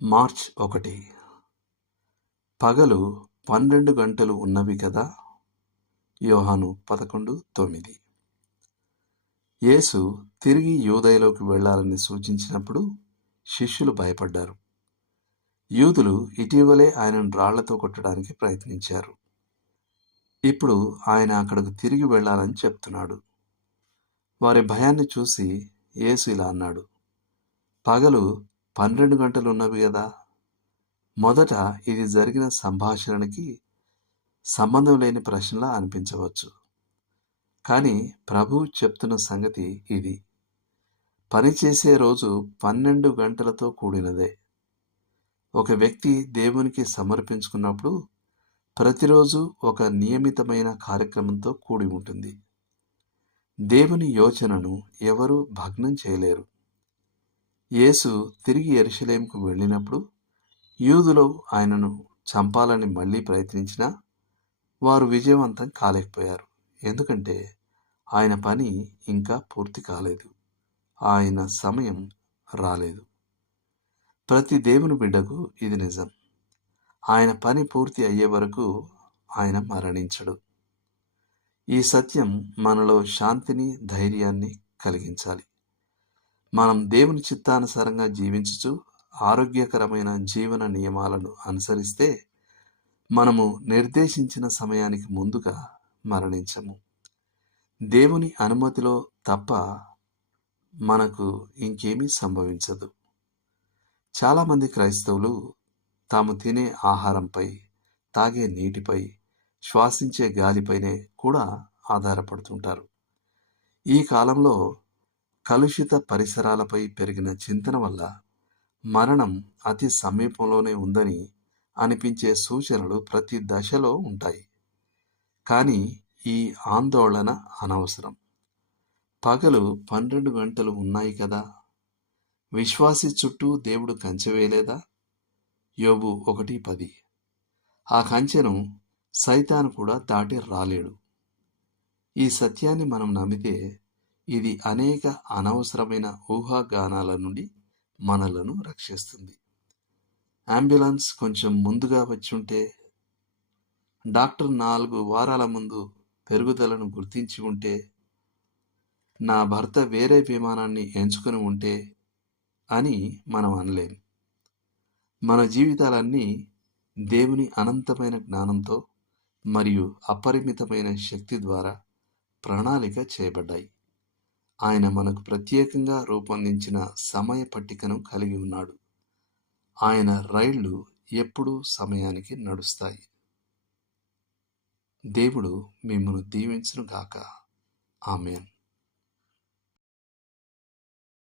March 1. పగలు 12 గంటలు ఉన్నవి కదా. యోహాను 11:9. యేసు తిరిగి యూదయలోకి వెళ్లాలని సూచించినప్పుడు శిష్యులు భయపడ్డారు. యూదులు ఇటీవలే ఆయనను రాళ్లతో కొట్టడానికి ప్రయత్నించారు. ఇప్పుడు ఆయన అక్కడకు తిరిగి వెళ్లాలని చెప్తున్నాడు. వారి భయాన్ని చూసి యేసు ఇలా అన్నాడు, పగలు 12 గంటలు ఉన్నవి కదా. మొదట ఇది జరిగిన సంభాషణకి సంబంధం లేని ప్రశ్నలా అనిపించవచ్చు. కానీ ప్రభువు చెప్తున్న సంగతి ఇది. పనిచేసే రోజు 12 గంటలతో కూడినదే. ఒక వ్యక్తి దేవునికి సమర్పించుకున్నప్పుడు ప్రతిరోజు ఒక నియమితమైన కార్యక్రమంతో కూడి ఉంటుంది. దేవుని యోచనను ఎవరూ భగ్నం చేయలేరు. యేసు తిరిగి యెరూషలేముకు వెళ్ళినప్పుడు యూదులు ఆయనను చంపాలని మళ్లీ ప్రయత్నించినా వారు విజయవంతం కాలేకపోయారు. ఎందుకంటే ఆయన పని ఇంకా పూర్తి కాలేదు. ఆయన సమయం రాలేదు. ప్రతి దేవుని బిడ్డకు ఇది నిజం. ఆయన పని పూర్తి అయ్యే వరకు ఆయన మరణించడు. ఈ సత్యం మనలో శాంతిని, ధైర్యాన్ని కలిగించాలి. మనం దేవుని చిత్తానుసారంగా జీవించుచు ఆరోగ్యకరమైన జీవన నియమాలను అనుసరిస్తే మనము నిర్దేశించిన సమయానికి ముందుగా మరణించము. దేవుని అనుమతిలో తప్ప మనకు ఇంకేమీ సంభవించదు. చాలామంది క్రైస్తవులు తాము తినే ఆహారంపై, తాగే నీటిపై, శ్వాసించే గాలిపైనే కూడా ఆధారపడుతుంటారు. ఈ కాలంలో కలుషిత పరిసరాలపై పెరిగిన చింతన వల్ల మరణం అతి సమీపంలోనే ఉందని అనిపించే సూచనలు ప్రతి దశలో ఉంటాయి. కానీ ఈ ఆందోళన అనవసరం. పగలు 12 గంటలు ఉన్నాయి కదా. విశ్వాసి చుట్టూ దేవుడు కంచె వేయలేదా? యోబు 1:10. ఆ కంచెను సైతాను కూడా దాటి రాలేడు. ఈ సత్యాన్ని మనం నమ్మితే ఇది అనేక అనవసరమైన ఊహాగానాల నుండి మనలను రక్షిస్తుంది. అంబులెన్స్ కొంచెం ముందుగా వచ్చుంటే, డాక్టర్ 4 వారాల ముందు పెరుగుదలను గుర్తించి ఉంటే, నా భర్త వేరే విమానాన్ని ఎంచుకొని ఉంటే అని మనం అనలేం. మన జీవితాలన్నీ దేవుని అనంతమైన జ్ఞానంతో మరియు అపరిమితమైన శక్తి ద్వారా ప్రణాళిక చేయబడ్డాయి. ఆయన మనకు ప్రత్యేకంగా రూపొందించిన సమయ పట్టికను కలిగి ఉన్నాడు. ఆయన రైళ్లు ఎప్పుడూ సమయానికి నడుస్తాయి. దేవుడు మిమ్మును దీవించును గాక. ఆమేన్.